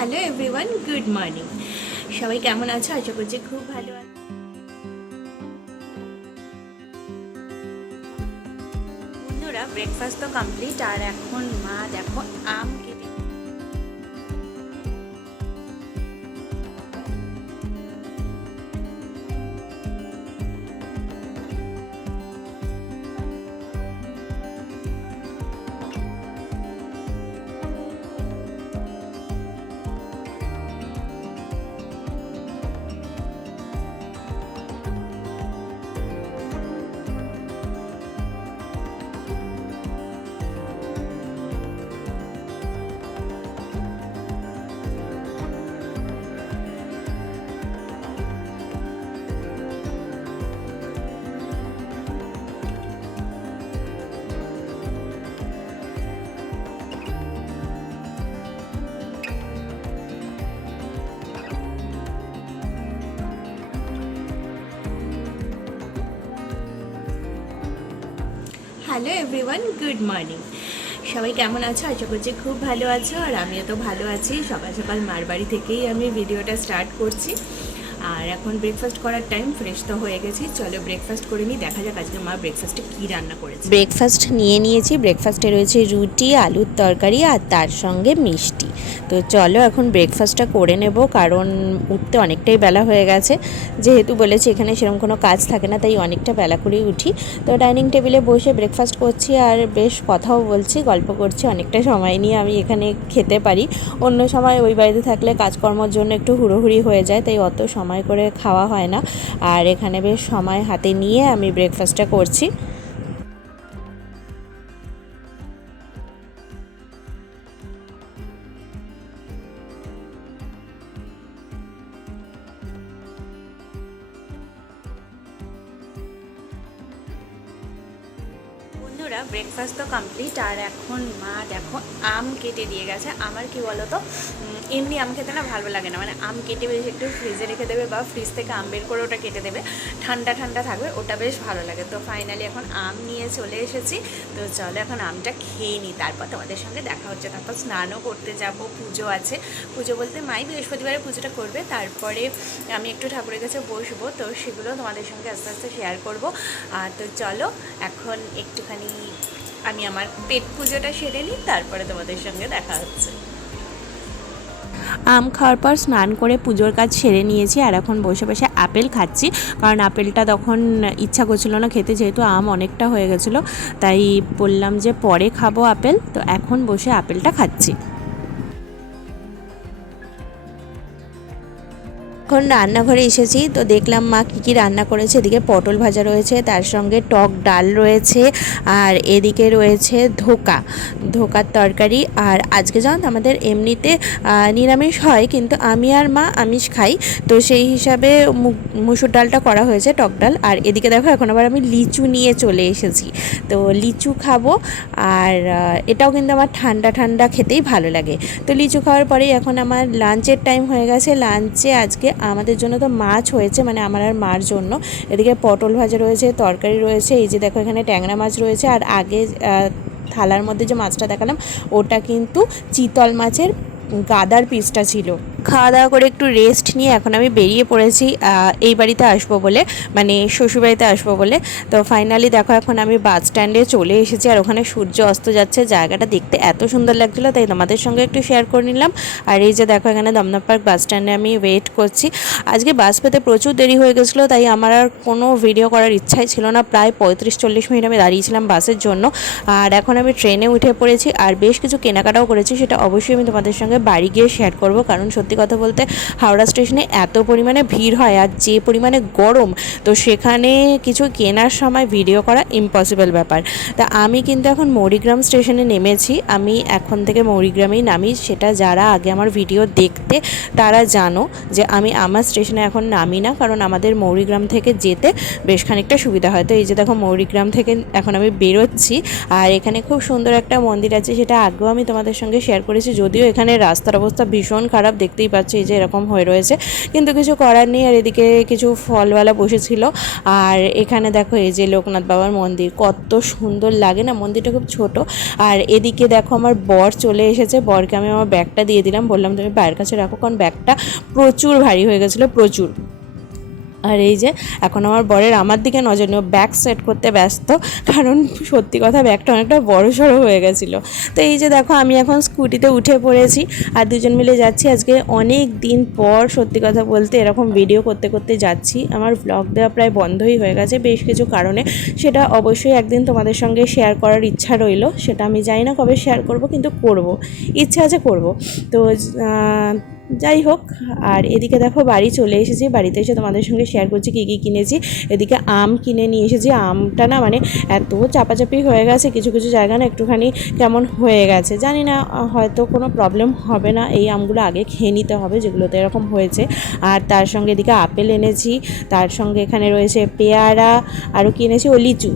Hello everyone, good morning. সবাই কেমন আছো? আশা করছি খুব ভালো আছো। বন্ধুরা, ব্রেকফাস্ট তো কমপ্লিট, আর এখন মা দেখো আম কেটে হ্যালো এভরিওয়ান, গুড মর্নিং। সবাই কেমন আছো? আশা করছি খুব ভালো আছো, আর আমিও তো ভালো আছি। সকাল সকাল মার বাড়ি থেকেই আমি ভিডিওটা স্টার্ট করছি। আর এখন ব্রেকফাস্ট করার টাইম, ফ্রেশ তো হয়ে গেছি। চলো ব্রেকফাস্ট করে নিই, দেখা যাক আজকে মা ব্রেকফাস্টে কী রান্না করেছে। ব্রেকফাস্ট নিয়ে নিয়েছি। ব্রেকফাস্টে রয়েছে রুটি, আলুর তরকারি আর তার সঙ্গে মিষ্টি। তো চলো এখন ব্রেকফাস্টটা করে নেব, কারণ উঠতে অনেকটাই বেলা হয়ে গেছে। যেহেতু বলেছি এখানে সেরকম কোনো কাজ থাকে না, তাই অনেকটা বেলা করেই উঠি। তো ডাইনিং টেবিলে বসে ব্রেকফাস্ট করছি, আর বেশ কথাও বলছি, গল্প করছি। অনেকটা সময় নিয়ে আমি এখানে খেতে পারি। অন্য সময় ওই বাড়িতে থাকলে কাজকর্মের জন্য একটু হুড়োহুড়ি হয়ে যায়, তাই অত সময় করে খাওয়া হয় না। আর এখানে বেশ সময় হাতে নিয়ে আমি ব্রেকফাস্টটা করছি। বন্ধুরা, ব্রেকফাস্ট তো কমপ্লিট, আর এখন মা দেখো আম কেটে দিয়ে গেছে। আমার কি বলো তো, এমনি আম খেতে না ভালো লাগে না, মানে আম কেটে বেশ একটু ফ্রিজে রেখে দেবে, বা ফ্রিজ থেকে আম বের করে ওটা কেটে দেবে, ঠান্ডা ঠান্ডা থাকবে, ওটা বেশ ভালো লাগে। তো ফাইনালি এখন আম নিয়ে চলে এসেছি। তো চলো এখন আমটা খেয়ে নিই, তারপর তোমাদের সঙ্গে দেখা হচ্ছে। তারপর স্নানও করতে যাব, পুজো আছে। পুজো বলতে মাই বৃহস্পতিবারে পুজোটা করবে, তারপরে আমি একটু ঠাকুরের কাছে বসবো। তো সেগুলো তোমাদের সঙ্গে আস্তে আস্তে শেয়ার করব। তো চলো এখন একটুখানি আমি আমার পেট পুজোটা সেরে নিই, তারপরে তোমাদের সঙ্গে দেখা হচ্ছে। আম খাওয়ার পর স্নান করে পুজোর কাজ সেরে নিয়েছি, আর এখন বসে বসে আপেল খাচ্ছি। কারণ আপেলটা তখন ইচ্ছা করছিল না খেতে, যেহেতু আম অনেকটা হয়ে গেছিলো, তাই বললাম যে পরে খাবো আপেল। তো এখন বসে আপেলটা খাচ্ছি। এখন রান্নাঘরে এসেছি, তো দেখলাম মা কী রান্না করেছে। এদিকে পটল ভাজা রয়েছে, তার সঙ্গে টক ডাল রয়েছে, আর এদিকে রয়েছে ধোকার তরকারি। আর আজকে জানো তো আমাদের এমনিতে নিরামিষ হয়, কিন্তু আমি আর মা আমিষ খাই, তো সেই হিসাবে মুসুর ডালটা করা হয়েছে, টক ডাল। আর এদিকে দেখো এখন আবার আমি লিচু নিয়ে চলে এসেছি। তো লিচু খাবো, আর এটাও কিন্তু আমার ঠান্ডা ঠান্ডা খেতেই ভালো লাগে। তো লিচু খাওয়ার পরেই এখন আমার লাঞ্চের টাইম হয়ে গেছে। লাঞ্চে আজকে আমাদের জন্য তো মাছ হয়েছে, মানে আমার আর মার জন্য। এদিকে পটল ভাজা রয়েছে, তরকারি রয়েছে, এই যে দেখো এখানে ট্যাংরা মাছ রয়েছে, আর আগে থালার মধ্যে যে মাছটা দেখালাম ওটা কিন্তু চিতল মাছের গাদার পিসটা ছিল। খাওয়া দাওয়া করে একটু রেস্ট নিয়ে এখন আমি বেরিয়ে পড়েছি এই বাড়িতে আসবো বলে, মানে শ্বশুরবাড়িতে আসবো বলে। তো ফাইনালি দেখো এখন আমি বাস স্ট্যান্ডে চলে এসেছি, আর ওখানে সূর্য অস্ত যাচ্ছে। জায়গাটা দেখতে এত সুন্দর লাগছিলো, তাই তোমাদের সঙ্গে একটু শেয়ার করে নিলাম। আর এই যে দেখো এখানে দমদম পার্ক বাস স্ট্যান্ডে আমি ওয়েট করছি। আজকে বাস পেতে প্রচুর দেরি হয়ে গেছিলো, তাই আমার আর কোনো ভিডিও করার ইচ্ছাই ছিল না। প্রায় 35-40 মিনিট আমি দাঁড়িয়েছিলাম বাসের জন্য। আর এখন আমি ট্রেনে উঠে পড়েছি, আর বেশ কিছু কেনাকাটাও করেছি, সেটা অবশ্যই আমি তোমাদের সঙ্গে বাড়ি গিয়ে শেয়ার করব। কারণ সত্যি কথা বলতে হাওড়া স্টেশনে এত পরিমাণে ভিড় হয়, আর যে পরিমাণে গরম, তো সেখানে কিছু কেনার সময় ভিডিও করা ইম্পসিবল ব্যাপার। তা আমি কিন্তু এখন মৌরিগ্রাম স্টেশনে নেমেছি। আমি এখন থেকে মৌরিগ্রামেই নামি, সেটা যারা আগে আমার ভিডিও দেখতে তারা জানো যে আমি আমার স্টেশনে এখন নামি না, কারণ আমাদের মৌরিগ্রাম থেকে যেতে বেশ খানিকটা সুবিধা হয়। তো এই যে দেখো মৌরিগ্রাম থেকে এখন আমি বেরোচ্ছি, আর এখানে খুব সুন্দর একটা মন্দির আছে, সেটা আগেও আমি তোমাদের সঙ্গে শেয়ার করেছি, যদিও এখানে রাস্তার অবস্থা ভীষণ খারাপ, দেখতে দেখতেই পাচ্ছ এই যে এরকম হয়ে রয়েছে, কিন্তু কিছু করার নেই। আর এদিকে কিছু ফলওয়ালা বসেছিল। আর এখানে দেখো এই যে লোকনাথ বাবার মন্দির, কত সুন্দর লাগে না, মন্দিরটা খুব ছোট। আর এদিকে দেখো আমার বর চলে এসেছে, বরকে আমি আমার ব্যাগটা দিয়ে দিলাম, বললাম তুমি বাইরের কাছে রাখো, কারণ ব্যাগটা প্রচুর ভারী হয়ে গেছিলো, প্রচুর। আর এই যে এখন আমার বরের আমার দিকে নজর নেই, ব্যাগ সেট করতে ব্যস্ত, কারণ সত্যি কথা ব্যাগটা অনেকটা বড়সড় হয়ে গেছিলো। তো এই যে দেখো আমি এখন স্কুটিতে উঠে পড়েছি আর দুজন মিলে যাচ্ছি। আজকে অনেক দিন পর সত্যি কথা বলতে এরকম ভিডিও করতে করতে যাচ্ছি। আমার ব্লগ দেওয়া প্রায় বন্ধই হয়ে গেছে বেশ কিছু কারণে, সেটা অবশ্যই একদিন তোমাদের সঙ্গে শেয়ার করার ইচ্ছা রইল। সেটা আমি জানি না কবে শেয়ার করব, কিন্তু করব, ইচ্ছা আছে করব। তো যাই হোক, আর এদিকে দেখো বাড়ি চলে এসেছি, বাড়িতে এসে তোমাদের সঙ্গে শেয়ার করছি কী কী কিনেছি। এদিকে আম কিনে নিয়ে এসেছি, আমটা না মানে এত চাপাচাপি হয়ে গেছে, কিছু কিছু জায়গা না একটুখানি কেমন হয়ে গেছে, জানি না, হয়তো কোনো প্রবলেম হবে না, এই আমগুলো আগে খেয়ে নিতে হবে যেগুলোতে এরকম হয়েছে। আর তার সঙ্গে এদিকে আপেল এনেছি, তার সঙ্গে এখানে রয়েছে পেয়ারা, আরও কিনেছি ও লিচু।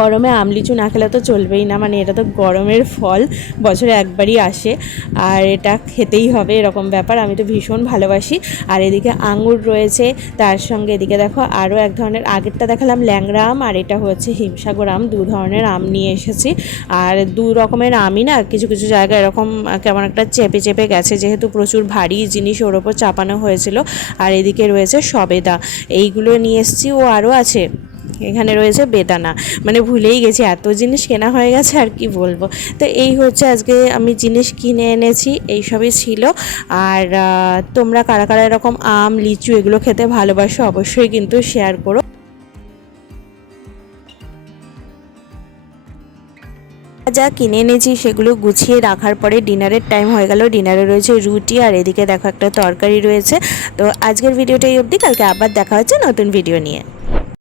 গরমে আম লিচু না খেলে তো চলবেই না, মানে এটা তো গরমের ফল, বছরে একবারই আসে, আর এটা খেতেই হবে এরকম ব্যাপার, আমি তো ভীষণ ভালোবাসি। আর এদিকে আঙুর রয়েছে, তার সঙ্গে এদিকে দেখো আরও এক ধরনের, আগেরটা দেখালাম ল্যাংড়া আম, আর এটা হচ্ছে হিমসাগর আম, দু ধরনের আম নিয়ে এসেছি। আর দু রকমের আমই না কিছু কিছু জায়গায় এরকম কেমন একটা চেপে চেপে গেছে, যেহেতু প্রচুর ভারী জিনিস ওর ওপর চাপানো হয়েছিল। আর এদিকে রয়েছে সবেদা, এইগুলো নিয়ে এসেছি, ও আরও আছে, এখানে রয়েছে বেদানা, মানে ভুলেই গেছি, এত জিনিস কেনা হয়ে গেছে আর কি বলবো। তো এই হচ্ছে আজকে আমি জিনিস কিনে এনেছি, এইসবই ছিল। আর তোমরা কারা কারা এরকম আম লিচু এগুলো খেতে ভালোবাসো অবশ্যই কিন্তু শেয়ার করো। যা কিনে এনেছি সেগুলো গুছিয়ে রাখার পরে ডিনারের টাইম হয়ে গেল। ডিনারে রয়েছে রুটি, আর এদিকে দেখো একটা তরকারি রয়েছে। তো আজকের ভিডিওটা এই অবধি, কালকে আবার দেখা হচ্ছে নতুন ভিডিও নিয়ে।